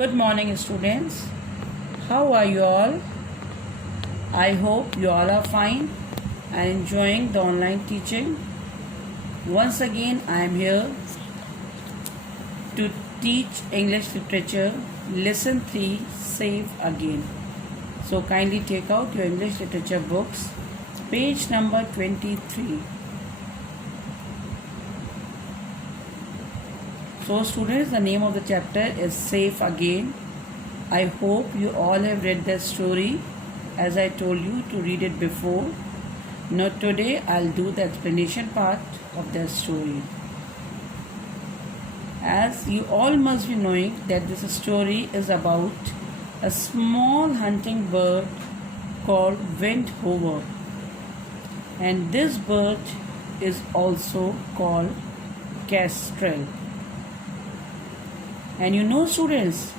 Good morning, students. How are you all? I hope you all are fine and enjoying the online teaching. Once again, I am here to teach English literature. Lesson 3, Save Again. So kindly take out your English literature books, page number 23. So students, the name of the chapter is Save Again. I hope you all have read the story as I told you to read it before. Now today I'll do the explanation part of the story. As you all must be knowing that this story is about a small hunting bird called Windhover, and this bird is also called kestrel. And you know students,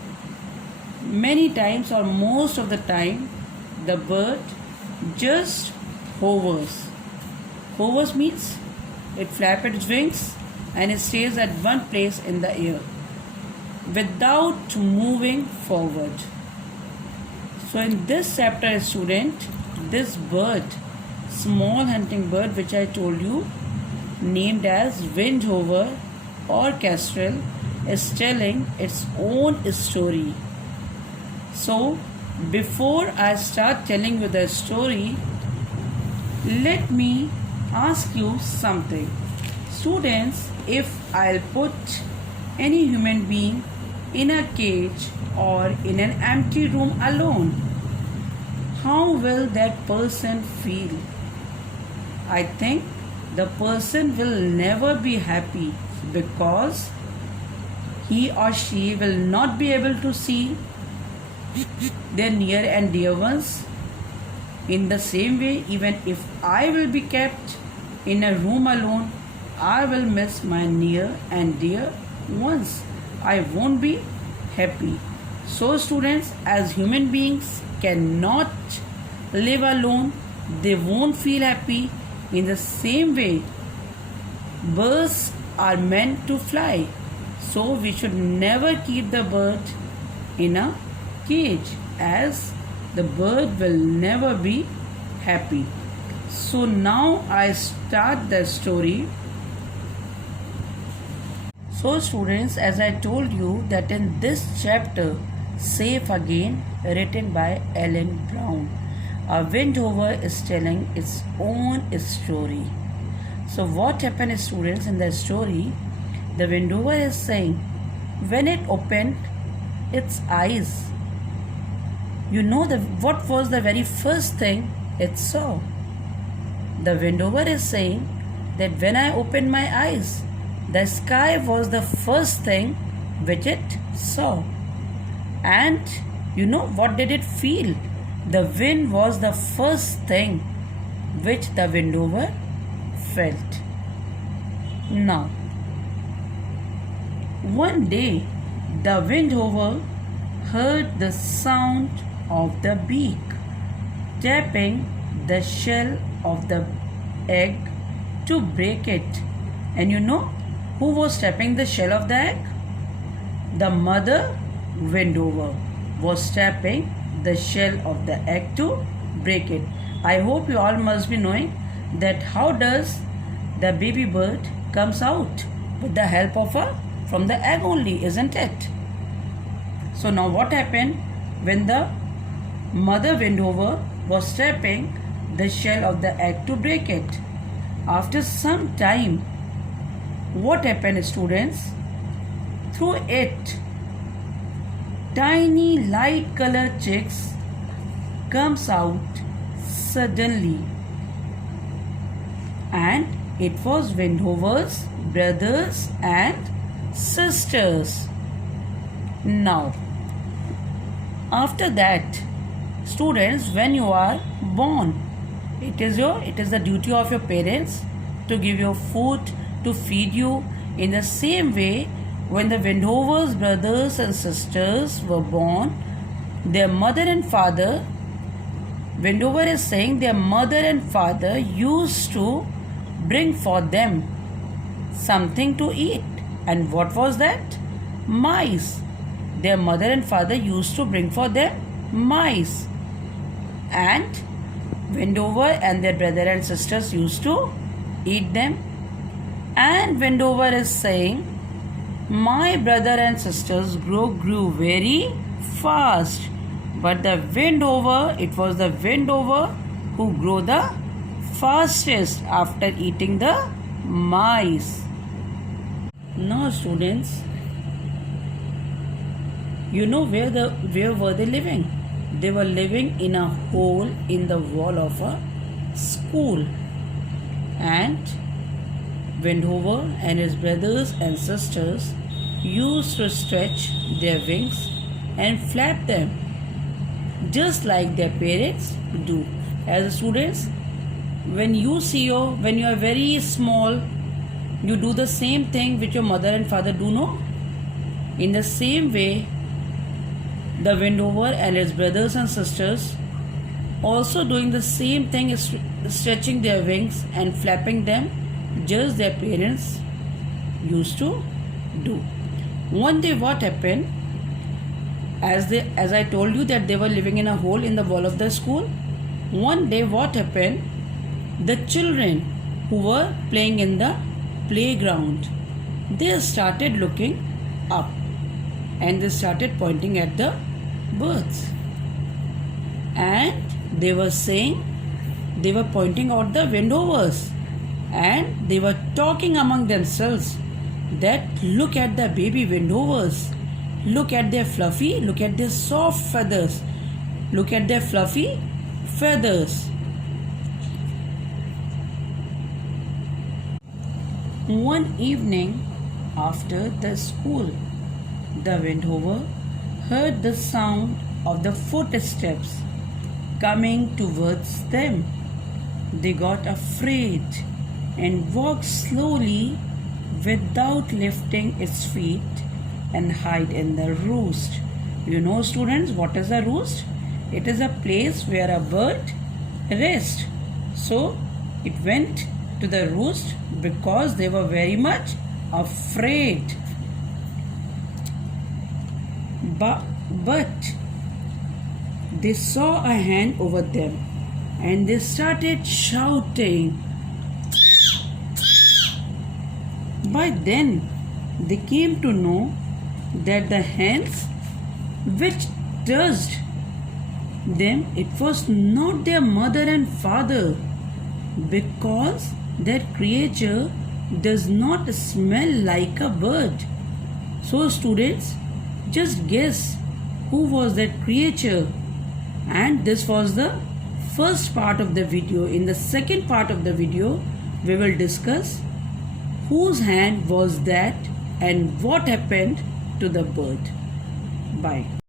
many times or most of the time the bird just hovers. Hovers means it flaps its wings and it stays at one place in the air without moving forward. So in this chapter, student, this bird, small hunting bird which I told you, named as Windhover or kestrel, is telling its own story. So before I start telling you the story, let me ask you something. Students, if I'll put any human being in a cage or in an empty room alone, how will that person feel? I think the person will never be happy because he or she will not be able to see their near and dear ones. In the same way, even if I will be kept in a room alone, I will miss my near and dear ones. I won't be happy. So students, as human beings cannot live alone, they won't feel happy. In the same way, birds are meant to fly. So we should never keep the bird in a cage, as the bird will never be happy. So now I start the story. So students, as I told you that in this chapter, Save Again, written by Ellen Brown, a Windhover is telling its own story. So what happened, students, in the story? The Windhover is saying, when it opened its eyes, you know what was the very first thing it saw? The Windhover is saying that when I opened my eyes, the sky was the first thing which it saw. And you know what did it feel? The wind was the first thing which the Windhover felt. Now, one day the Windhover heard the sound of the beak tapping the shell of the egg to break it. And you know who was tapping the shell of the egg? The mother Windhover was tapping the shell of the egg to break it. I hope you all must be knowing that how does the baby bird comes out with the help of from the egg only, isn't it? So now what happened when the mother Windhover was tapping the shell of the egg to break it? After some time, what happened, students? Through it, tiny light colored chicks comes out suddenly, and it was Windhover's brothers and sisters. Now, after that, students, when you are born, it is the duty of your parents to give you food, to feed you. In the same way, when the Windhover's brothers and sisters were born, their mother and father, Windhover is saying their mother and father used to bring for them something to eat. And what was that? Mice. their mother and father used to bring for them mice and went over, and their brother and sisters used to eat them. And Wendover is saying, my brother and sisters grew very fast, but the Wendover, it was the Wendover who grew the fastest after eating the mice. Now students, you know where were they living? They were living in a hole in the wall of a school. And Wendover and his brothers and sisters used to stretch their wings and flap them, just like their parents do. As students, when you are very small, you do the same thing which your mother and father do, no? In the same way, the Wendover and his brothers and sisters also doing the same thing, is stretching their wings and flapping them, just their parents used to do. One day what happened, as I told you that they were living in a hole in the wall of the school, one day what happened, the children who were playing in the playground, they started looking up and they started pointing at the birds, and they were saying, they were pointing out the Wendovers, and they were talking among themselves that look at the baby Wendovers, look at their fluffy, look at their soft feathers, look at their fluffy feathers. One evening after the school, the Wendover heard the sound of the footsteps coming towards them. They got afraid and walked slowly without lifting its feet and hide in the roost. You know students, what is a roost? It is a place where a bird rests. So it went to the roost because they were very much afraid. But they saw a hand over them and they started shouting. By then they came to know that the hands which touched them, it was not their mother and father, because that creature does not smell like a bird. So students, just guess who was that creature. And this was the first part of the video. In the second part of the video, we will discuss whose hand was that and what happened to the bird. Bye.